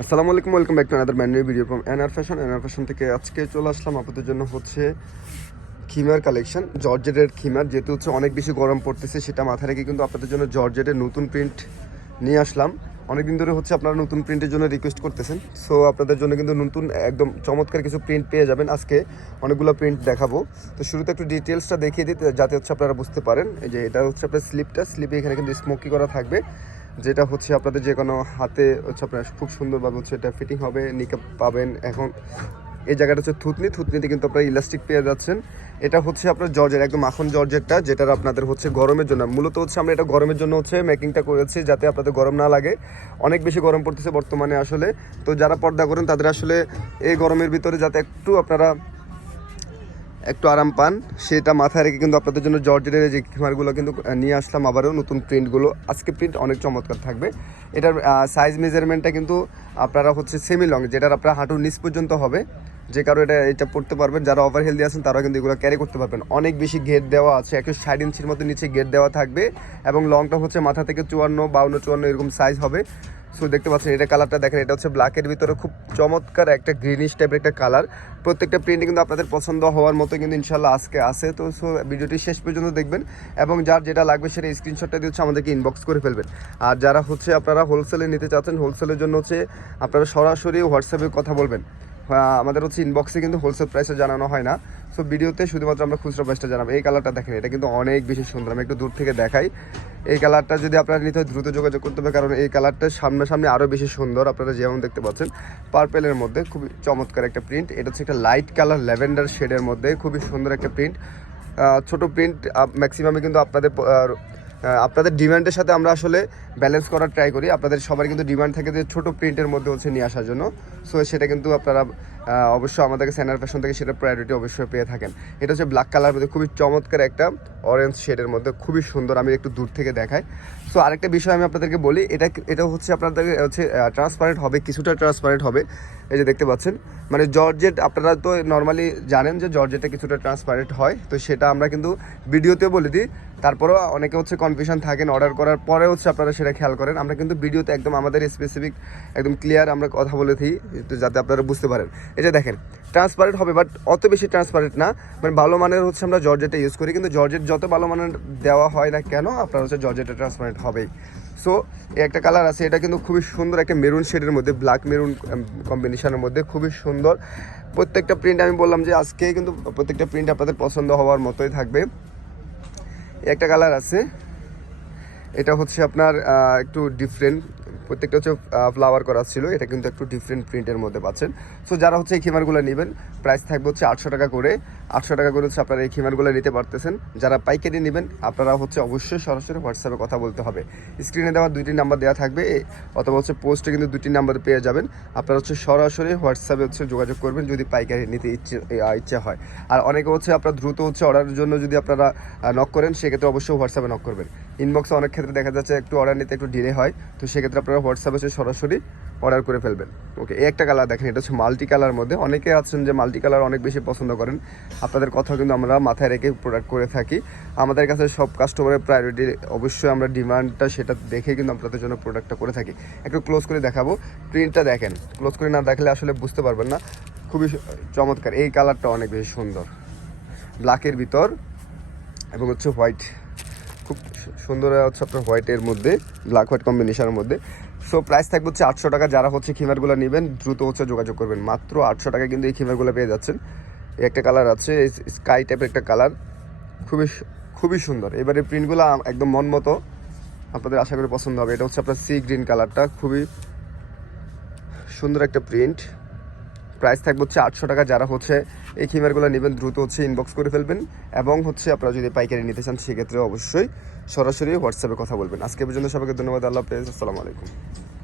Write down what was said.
আসসালামু আলাইকুম, welcome back to another man new video from NR fashion. NR fashion থেকে আজকে চলে আসলাম আপনাদের জন্য হচ্ছে খিমার কালেকশন, জর্জেটের খিমার। যেহেতু হচ্ছে অনেক বেশি গরম পড়তেছে, সেটা মাথায় রেখে কিন্তু আপনাদের জন্য জর্জেটের নতুন প্রিন্ট নিয়ে আসলাম। অনেকদিন ধরে হচ্ছে আপনারা নতুন প্রিন্টের জন্য রিকোয়েস্ট করতেছেন, সো আপনাদের জন্য কিন্তু নতুন একদম চমৎকার কিছু প্রিন্ট পেয়ে যাবেন। আজকে অনেকগুলো প্রিন্ট দেখাবো। তো শুরুতে একটু ডিটেলসটা দেখিয়ে দিতে, যাতে হচ্ছে আপনারা বুঝতে পারেন। এই যে এটা হচ্ছে আপনার স্লিপে এখানে কিন্তু স্মোকি করা থাকবে, যেটা হচ্ছে আপনাদের যে কোনো হাতে হচ্ছে আপনার খুব সুন্দরভাবে হচ্ছে এটা ফিটিং হবে, নিকাপ পাবেন। এখন এই জায়গাটা হচ্ছে থুতনিতে কিন্তু আপনারা ইলাস্টিক পেয়ে যাচ্ছেন। এটা হচ্ছে আপনার জর্জের একদম মাখন জর্জেরটা, যেটার আপনাদের হচ্ছে গরমের জন্য, মূলত হচ্ছে আমরা এটা গরমের জন্য হচ্ছে মেকিংটা করেছি, যাতে আপনাদের গরম না লাগে। অনেক বেশি গরম পড়তেছে বর্তমানে আসলে। তো যারা পর্দা করেন তাদের আসলে এই গরমের ভিতরে যাতে আপনারা একটু আরাম পান, সেটা মাথায় রেখে কিন্তু আপনাদের জন্য জর্জেটের যে খিমারগুলো কিন্তু নিয়ে আসলাম আবারও নতুন প্রিন্টগুলো। আজকে প্রিন্ট অনেক চমৎকার থাকবে। এটার সাইজ মেজারমেন্টটা কিন্তু আপনারা হচ্ছে সেমি লং, যেটার আপনার হাঁটুর নিচ পর্যন্ত হবে, যে কারো এটা পড়তে পারবেন। যারা ওভার হেলদি আছেন তারাও কিন্তু এগুলো ক্যারি করতে পারবেন। অনেক বেশি ঘের দেওয়া আছে, 160 ইঞ্চির মতো নিচে ঘের দেওয়া থাকবে, এবং লংটা হচ্ছে মাথা থেকে 54 এরকম সাইজ হবে। সো দেখতে পাচ্ছেন, এটা কালারটা দেখেন, এটা হচ্ছে ব্ল্যাকের ভিতরে খুব চমৎকার একটা গ্রিনিশ টাইপের একটা কালার। প্রত্যেকটা প্রিন্টে কিন্তু আপনাদের পছন্দ হওয়ার মতো কিন্তু ইনশাল্লাহ আজকে আছে। তো সো ভিডিওটি শেষ পর্যন্ত দেখবেন, এবং যার যেটা লাগবে সেটা স্ক্রিনশটটা দিয়ে হচ্ছে আমাদেরকে ইনবক্স করে ফেলবেন। আর যারা হচ্ছে আপনারা হোলসেলে নিতে চাচ্ছেন, হোলসেলের জন্য হচ্ছে আপনারা সরাসরি হোয়াটসঅ্যাপে কথা বলবেন। আমাদের হচ্ছে ইনবক্সে কিন্তু হোলসেল প্রাইসে জানানো হয় না। সো ভিডিওতে শুধুমাত্র আমরা খুচরা প্রাইসটা জানাবো। এই কালারটা দেখেন, এটা কিন্তু অনেক বেশি সুন্দর। আমি একটু দূর থেকে দেখাই। এই কালারটা যদি আপনারা নিতে হয় দ্রুত যোগাযোগ করতে হবে, কারণ এই কালারটা সামনাসামনি আরও বেশি সুন্দর। আপনারা যেমন দেখতে পাচ্ছেন, পার্পেলের মধ্যে খুবই চমৎকার একটা প্রিন্ট। এটা হচ্ছে একটা লাইট কালার ল্যাভেন্ডার শেডের মধ্যে খুবই সুন্দর একটা প্রিন্ট। ছোট প্রিন্ট ম্যাক্সিমামে কিন্তু আপনাদের ডিমান্ডের সাথে আমরা আসলে ব্যালেন্স করার ট্রাই করি। আপনাদের সবার কিন্তু ডিমান্ড থাকে যে ছোটো প্রিন্টের মধ্যে হচ্ছে নিয়ে আসার জন্য। সো সেটা কিন্তু আপনারা অবশ্যই আমাদেরকে স্যানার ফ্যাশন থেকে সেটা প্রায়োরিটি অবশ্যই পেয়ে থাকেন। এটা হচ্ছে ব্ল্যাক কালার মধ্যে খুবই চমৎকার একটা অরেঞ্জ শেডের মধ্যে খুবই সুন্দর। আমি একটু দূর থেকে দেখাই। সো আরেকটা বিষয় আমি আপনাদেরকে বলি, এটা হচ্ছে আপনাদের হচ্ছে ট্রান্সপারেন্ট হবে, কিছুটা ট্রান্সপারেন্ট হবে। এই যে দেখতে পাচ্ছেন, মানে জর্জেট আপনারা তো নর্মালি জানেন যে জর্জেটে কিছুটা ট্রান্সপারেন্ট হয়, তো সেটা আমরা কিন্তু ভিডিওতেও বলে দিই। তারপরেও অনেকে হচ্ছে কনফিউশন থাকেন, অর্ডার করার পরে হচ্ছে আপনারা সেটা খেয়াল করেন। আমরা কিন্তু ভিডিওতে একদম আমাদের স্পেসিফিক একদম ক্লিয়ার আমরা কথা বলে দিই, যাতে আপনারা বুঝতে পারেন। এটা দেখেন, ট্রান্সপারেন্ট হবে, বাট অত বেশি ট্রান্সপারেন্ট না। মানে ভালো মানের হচ্ছে আমরা জর্জেটটা ইউজ করি, কিন্তু জর্জেট যত ভালো মানের দেওয়া হয় না কেন, আপনার হচ্ছে জর্জেটে ট্রান্সপারেন্ট হবেই। সো এই একটা কালার আছে, এটা কিন্তু খুবই সুন্দর একটা মেরুন শেডের মধ্যে, ব্ল্যাক মেরুন কম্বিনেশনের মধ্যে খুবই সুন্দর। প্রত্যেকটা প্রিন্ট আমি বললাম যে আজকে কিন্তু প্রত্যেকটা প্রিন্ট আপনাদের পছন্দ হওয়ার মতোই থাকবে। একটা কালার আছে, এটা হচ্ছে আপনার একটু ডিফারেন্ট, প্রত্যেকটা হচ্ছে ফ্লাওয়ার করা ছিল। এটা কিন্তু একটু ডিফারেন্ট প্রিন্টের মধ্যে পাচ্ছেন। সো যারা হচ্ছে এই খিমারগুলো নেবেন, প্রাইস থাকবে হচ্ছে 800 টাকা করে। 800 টাকা করে হচ্ছে আপনারা এই খিমারগুলো নিতে পারতেছেন। যারা পাইকারি নেবেন, আপনারা হচ্ছে অবশ্যই সরাসরি হোয়াটসঅ্যাপে কথা বলতে হবে। স্ক্রিনে দেওয়া 2টি নাম্বার দেওয়া থাকবে, অথবা হচ্ছে পোস্টে কিন্তু 2টি নাম্বার পেয়ে যাবেন। আপনারা হচ্ছে সরাসরি হোয়াটসঅ্যাপে হচ্ছে যোগাযোগ করবেন যদি পাইকারি নিতে ইচ্ছা হয়। আর অনেকে হচ্ছে আপনারা দ্রুত হচ্ছে অর্ডারের জন্য যদি আপনারা নক করেন, সেক্ষেত্রে অবশ্যই হোয়াটসঅ্যাপে নক করবেন। ইনবক্সে অনেক ক্ষেত্রে দেখা যাচ্ছে একটু অর্ডার নিতে একটু ডিলে হয়, তো সেক্ষেত্রে আপনারা হোয়াটসঅ্যাপে সরাসরি অর্ডার করে ফেলবেন। ওকে, এই একটা কালার দেখেন, এটা হচ্ছে মাল্টি কালার মধ্যে। অনেকে আছেন যে মাল্টি কালার অনেক বেশি পছন্দ করেন, আপনাদের কথা কিন্তু আমরা মাথায় রেখে প্রোডাক্ট করে থাকি। আমাদের কাছে সব কাস্টমারের প্রায়োরিটি, অবশ্যই আমরা ডিমান্ডটা সেটা দেখে কিন্তু আপনাদের জন্য প্রোডাক্টটা করে থাকি। একটু ক্লোজ করে দেখাবো, প্রিন্টটা দেখেন। ক্লোজ করে না দেখলে আসলে বুঝতে পারবেন না। খুবই চমৎকার, এই কালারটা অনেক বেশি সুন্দর, ব্ল্যাকের ভিতর এবং হচ্ছে হোয়াইট, খুব সুন্দর হচ্ছে আপনার হোয়াইটের মধ্যে, ব্ল্যাক হোয়াইট কম্বিনেশনের মধ্যে। সো প্রাইস থাকবে হচ্ছে 800 টাকা। যারা হচ্ছে খিমারগুলো নেবেন দ্রুত হচ্ছে যোগাযোগ করবেন। মাত্র 800 টাকা কিন্তু এই খিমারগুলো পেয়ে যাচ্ছেন। এই একটা কালার আছে, স্কাই টাইপের একটা কালার, খুবই খুবই সুন্দর। এবারে প্রিন্টগুলো একদম মন মতো, আপনাদের আশা করি পছন্দ হবে। এটা হচ্ছে আপনার সি গ্রিন কালারটা, খুবই সুন্দর একটা প্রিন্ট। প্রাইস থাকবে হচ্ছে 800 টাকা। যারা হচ্ছে এই খিমারগুলো নেবেন দ্রুত হচ্ছে ইনবক্স করে ফেলবেন, এবং হচ্ছে আপনারা যদি পাইকারি নিতে চান সেক্ষেত্রে অবশ্যই সরাসরি হোয়াটসঅ্যাপে কথা বলবেন। আজকে পর্যন্ত সবাইকে ধন্যবাদ। আল্লাহ হাফেজ, আসসালামু আলাইকুম।